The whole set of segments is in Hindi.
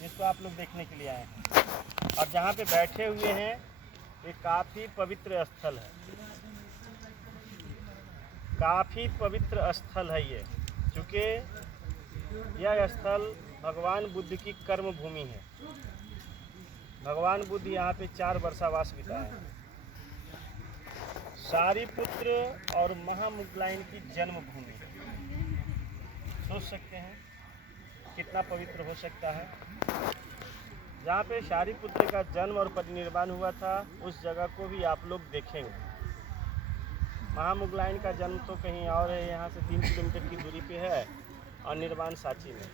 जिसको आप लोग देखने के लिए आए हैं। और जहाँ पे बैठे हुए हैं ये काफ़ी पवित्र स्थल है, काफ़ी पवित्र स्थल है ये, क्योंकि यह स्थल भगवान बुद्ध की कर्म भूमि है। भगवान बुद्ध यहाँ पे 4 वर्षावास बिताए हैं। सारीपुत्र और महामुगलाइन की जन्मभूमि, सोच सकते हैं कितना पवित्र हो सकता है। जहाँ पे सारीपुत्र का जन्म और परिनिर्वाण हुआ था उस जगह को भी आप लोग देखेंगे। महामुगलाइन का जन्म तो कहीं और है, यहाँ से 3 किलोमीटर की दूरी पे है और निर्वाण सांची में।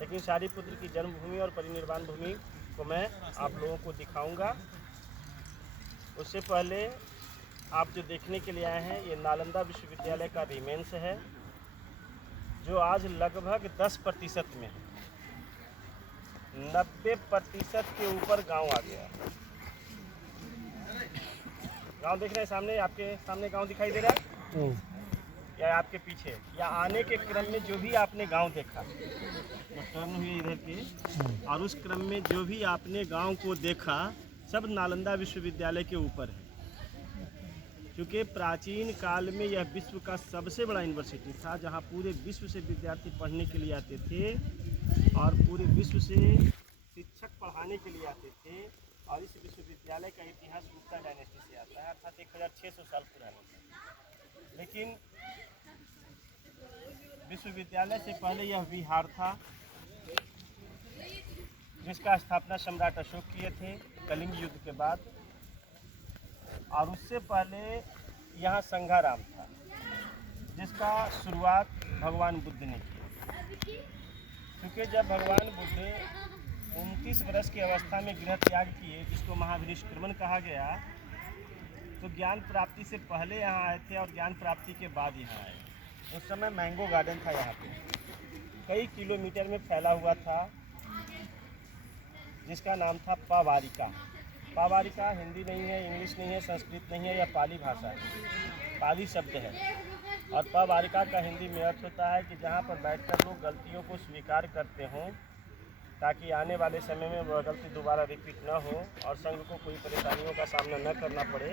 लेकिन सारीपुत्र की जन्मभूमि और परिनिर्वाण भूमि को मैं आप लोगों को दिखाऊंगा। उससे पहले आप जो देखने के लिए आए हैं ये नालंदा विश्वविद्यालय का रिमेंस है, जो आज लगभग 10% में है। 90% के ऊपर गांव आ गया। गांव देख रहे हैं सामने, आपके सामने गांव दिखाई दे रहा है या आपके पीछे, या आने के क्रम में जो भी आपने गांव देखा, तो टर्न हुए इधर के, और उस क्रम में जो भी आपने गांव को देखा सब नालंदा विश्वविद्यालय के ऊपर है। क्योंकि प्राचीन काल में यह विश्व का सबसे बड़ा यूनिवर्सिटी था, जहां पूरे विश्व से विद्यार्थी पढ़ने के लिए आते थे और पूरे विश्व से शिक्षक पढ़ाने के लिए आते थे। और इस विश्वविद्यालय का इतिहास गुप्ता डायनेस्टी से आता है, अर्थात 1600 साल पुराना। लेकिन विश्वविद्यालय से पहले यह विहार था, जिसका स्थापना सम्राट अशोक किए थे कलिंग युद्ध के बाद। और उससे पहले यहाँ संघाराम था, जिसका शुरुआत भगवान बुद्ध ने की। क्योंकि जब भगवान बुद्ध 29 वर्ष की अवस्था में गृह त्याग किए, जिसको महाविनिष्क्रमण कहा गया, तो ज्ञान प्राप्ति से पहले यहाँ आए थे और ज्ञान प्राप्ति के बाद यहाँ आए। उस समय मैंगो गार्डन था यहाँ पे, कई किलोमीटर में फैला हुआ था, जिसका नाम था पावारिका। पावारिका हिंदी नहीं है, इंग्लिश नहीं है, संस्कृत नहीं है, यह पाली भाषा है, पाली शब्द है। और पावारिका का हिंदी में अर्थ होता है कि जहाँ पर बैठकर लोग गलतियों को स्वीकार करते हों, ताकि आने वाले समय में वह गलती दोबारा रिपीट न हो और संघ को कोई परेशानियों का सामना न करना पड़े,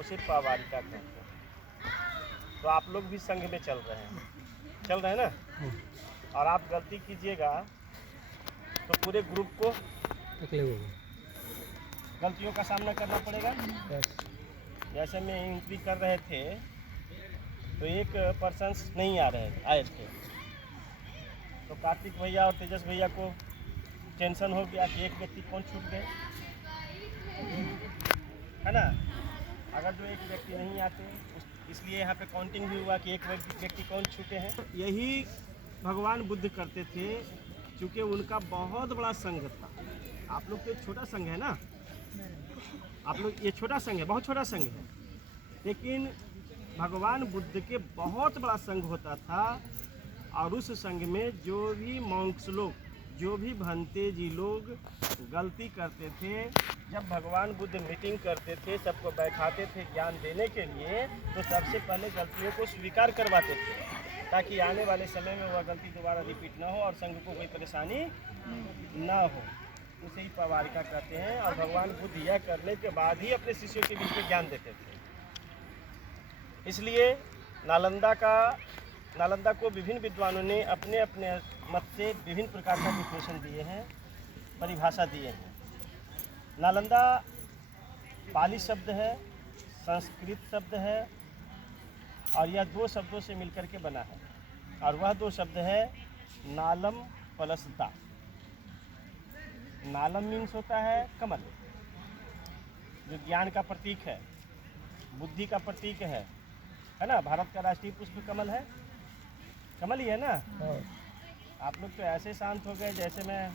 उसे पावारिका कहते हैं। तो आप लोग भी संघ में चल रहे हैं ना, और आप गलती कीजिएगा तो पूरे ग्रुप को गलतियों का सामना करना पड़ेगा। जैसे में एंट्री कर रहे थे तो एक पर्सन्स नहीं आए थे, तो कार्तिक भैया और तेजस भैया को टेंशन हो गया कि एक व्यक्ति कौन छूट गए, है ना। अगर जो एक व्यक्ति नहीं आते, इसलिए यहाँ पे काउंटिंग भी हुआ कि एक व्यक्ति कौन छूटे हैं। यही भगवान बुद्ध करते थे, क्योंकि उनका बहुत बड़ा संघ था। आप लोग तो एक छोटा संघ है ना, आप लोग ये छोटा संघ है, बहुत छोटा संघ है, लेकिन भगवान बुद्ध के बहुत बड़ा संघ होता था। और उस संघ में जो भी मॉन्क्स लोग, जो भी भंते जी लोग गलती करते थे, जब भगवान बुद्ध मीटिंग करते थे, सबको बैठाते थे ज्ञान देने के लिए, तो सबसे पहले गलतियों को स्वीकार करवाते थे, ताकि आने वाले समय में वह गलती दोबारा रिपीट ना हो और संघ को कोई परेशानी ना हो। उसे ही पावारिका कहते हैं। और भगवान बुद्ध यह करने के बाद ही अपने शिष्यों के बीच में ज्ञान देते थे। इसलिए नालंदा को विभिन्न विद्वानों ने अपने अपने मत से विभिन्न प्रकार का डिफिनेशन दिए हैं, परिभाषा दिए हैं। नालंदा पाली शब्द है, संस्कृत शब्द है, और यह 2 शब्दों से मिलकर के बना है। और वह 2 शब्द है नालम प्लस दा। नालम मीन्स होता है कमल, जो ज्ञान का प्रतीक है, बुद्धि का प्रतीक है ना। भारत का राष्ट्रीय पुष्प कमल है, कमल ही है ना। आप लोग तो ऐसे शांत हो गए जैसे मैं